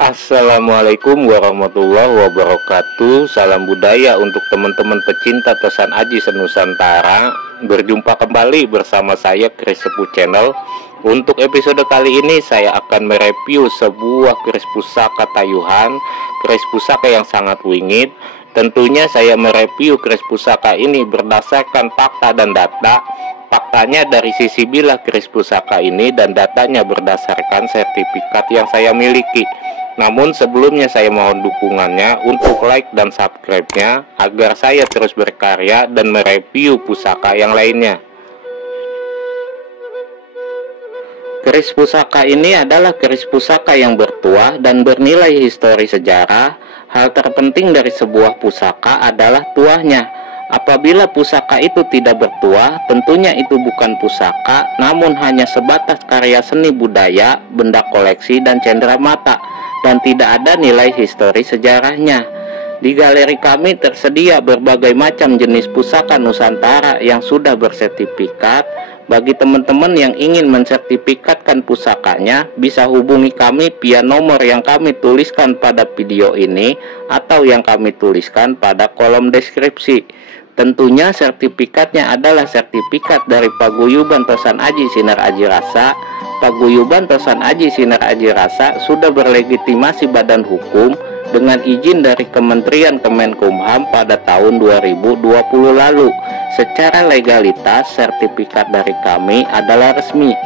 Assalamualaikum warahmatullahi wabarakatuh. Salam budaya untuk teman-teman pecinta Tosan Aji Senusantara. Berjumpa kembali bersama saya Chris Sepuh Channel. Untuk episode kali ini saya akan mereview sebuah keris pusaka tayuhan, keris pusaka yang sangat wingit. Tentunya saya mereview keris pusaka ini berdasarkan fakta dan data. Faktanya dari sisi bilah keris pusaka ini dan datanya berdasarkan sertifikat yang saya miliki. Namun sebelumnya saya mohon dukungannya untuk like dan subscribe-nya agar saya terus berkarya dan mereview pusaka yang lainnya. Keris pusaka ini adalah keris pusaka yang bertuah dan bernilai histori sejarah. Hal terpenting dari sebuah pusaka adalah tuahnya. Apabila pusaka itu tidak bertuah, tentunya itu bukan pusaka, namun hanya sebatas karya seni budaya, benda koleksi, dan cenderamata, dan tidak ada nilai histori sejarahnya. Di galeri kami tersedia berbagai macam jenis pusaka Nusantara yang sudah bersertifikat. Bagi teman-teman yang ingin mensertifikatkan pusakanya, bisa hubungi kami via nomor yang kami tuliskan pada video ini atau yang kami tuliskan pada kolom deskripsi. Tentunya sertifikatnya adalah sertifikat dari Paguyuban Tosan Aji Sinar Aji Rasa. Paguyuban Tosan Aji Sinar Aji Rasa sudah berlegitimasi badan hukum dengan izin dari Kementerian Kemenkumham pada tahun 2020 lalu. Secara legalitas, sertifikat dari kami adalah resmi.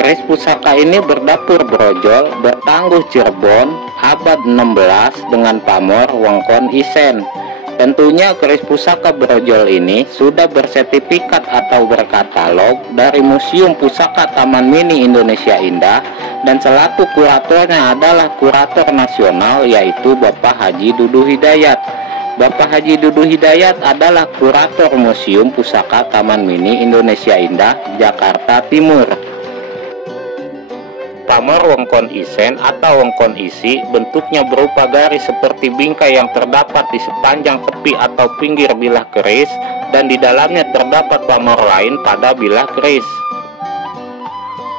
Keris pusaka ini berdapur brojol, bertangguh Cirebon, abad 16 dengan pamor Wongkon Isen. Tentunya keris pusaka brojol ini sudah bersertifikat atau berkatalog dari Museum Pusaka Taman Mini Indonesia Indah, dan selaku kuratornya adalah kurator nasional yaitu Bapak Haji Dudu Hidayat. Bapak Haji Dudu Hidayat adalah kurator Museum Pusaka Taman Mini Indonesia Indah, Jakarta Timur. Pamor Wongkon Isen atau Wongkon Isi bentuknya berupa garis seperti bingkai yang terdapat di sepanjang tepi atau pinggir bilah keris, dan di dalamnya terdapat pamor lain pada bilah keris.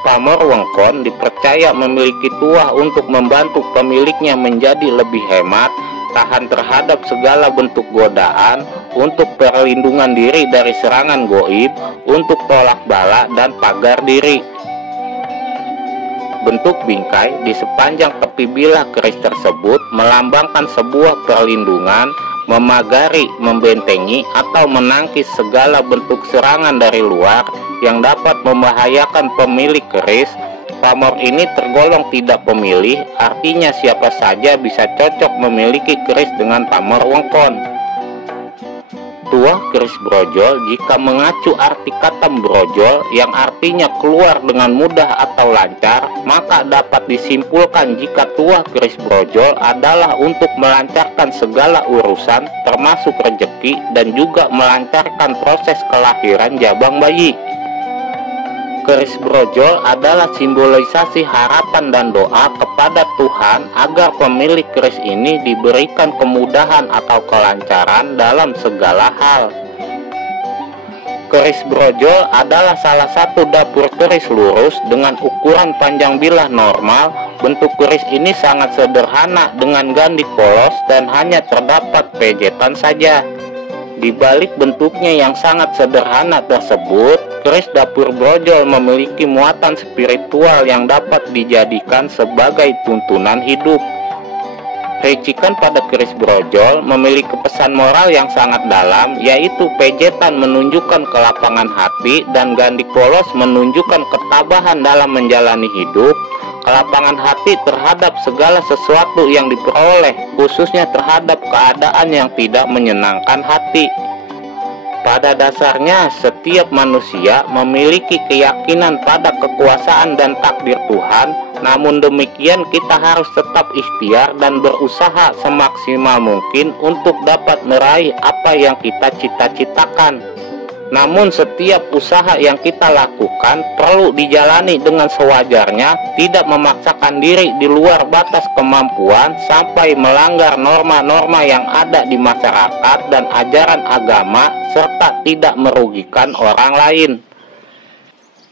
Pamor Wongkon dipercaya memiliki tuah untuk membantu pemiliknya menjadi lebih hemat, tahan terhadap segala bentuk godaan, untuk perlindungan diri dari serangan goib, untuk tolak bala dan pagar diri. Bentuk bingkai di sepanjang tepi bilah keris tersebut melambangkan sebuah perlindungan, memagari, membentengi, atau menangkis segala bentuk serangan dari luar yang dapat membahayakan pemilik keris. Pamor ini tergolong tidak pemilih, artinya siapa saja bisa cocok memiliki keris dengan pamor Wongkon. Tuah keris brojol jika mengacu arti kata brojol yang artinya keluar dengan mudah atau lancar, maka dapat disimpulkan jika tuah keris brojol adalah untuk melancarkan segala urusan termasuk rezeki dan juga melancarkan proses kelahiran jabang bayi. Keris brojol adalah simbolisasi harapan dan doa kepada Tuhan agar pemilik keris ini diberikan kemudahan atau kelancaran dalam segala hal. Keris brojol adalah salah satu dapur keris lurus dengan ukuran panjang bilah normal. Bentuk keris ini sangat sederhana dengan gandik polos dan hanya terdapat pejetan saja. Di balik bentuknya yang sangat sederhana tersebut, keris dapur brojol memiliki muatan spiritual yang dapat dijadikan sebagai tuntunan hidup. Ricikan pada keris brojol memiliki pesan moral yang sangat dalam, yaitu pejetan menunjukkan kelapangan hati dan gandik polos menunjukkan ketabahan dalam menjalani hidup. Kelapangan hati terhadap segala sesuatu yang diperoleh, khususnya terhadap keadaan yang tidak menyenangkan hati. Pada dasarnya, setiap manusia memiliki keyakinan pada kekuasaan dan takdir Tuhan. Namun demikian, kita harus tetap ikhtiar dan berusaha semaksimal mungkin untuk dapat meraih apa yang kita cita-citakan. Namun setiap usaha yang kita lakukan perlu dijalani dengan sewajarnya, tidak memaksakan diri di luar batas kemampuan sampai melanggar norma-norma yang ada di masyarakat dan ajaran agama, serta tidak merugikan orang lain.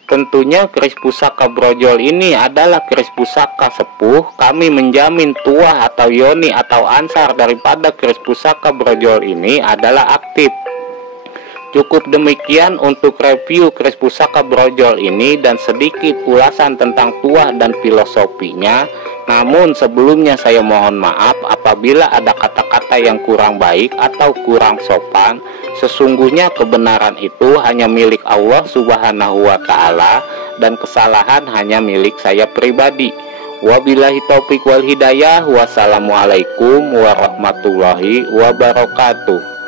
Tentunya keris pusaka brojol ini adalah keris pusaka sepuh. Kami menjamin tuah atau yoni atau ansar daripada keris pusaka brojol ini adalah aktif. Cukup demikian untuk review keris pusaka brojol ini dan sedikit ulasan tentang tuah dan filosofinya. Namun sebelumnya saya mohon maaf apabila ada kata-kata yang kurang baik atau kurang sopan. Sesungguhnya kebenaran itu hanya milik Allah Subhanahu wa Ta'ala dan kesalahan hanya milik saya pribadi. Wabillahi taufik wal hidayah. Wassalamualaikum warahmatullahi wabarakatuh.